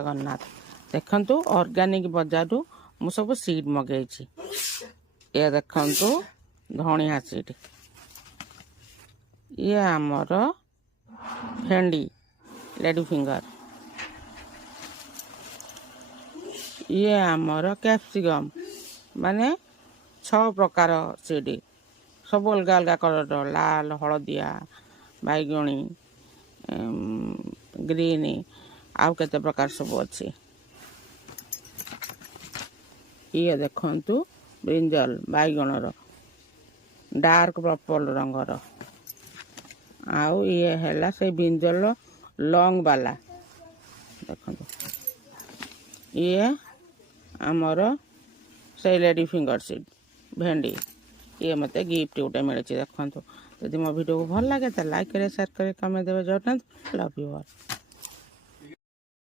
जगन्नाथ देखंतु ऑर्गेनिक बजारु मु सब सीड मगेची ये देखंतु धनिया सीड ये आमर भेंडी लेडी फिंगर ये आमर कैप्सिकम माने 6 प्रकार सीड सब अलग अलग कलर लाल हलदिया बैगणी ग्रीन आउ केते प्रकार सब अच्छी ये देखंतु ब्रिंजल बैगणर डार्क पर्पल रंगर आउ ये हैला से ब्रिंजल लॉन्ग वाला देखंतु ये आमर से लेडी फिंगर सीड भेंडी ये मत गिफ्ट गोटे मिले देखो। यदि मो वीडियो को भल लगे तो लाइक करे शेयर करे कमेंट देवे। जय हिंद, लव यू ऑल।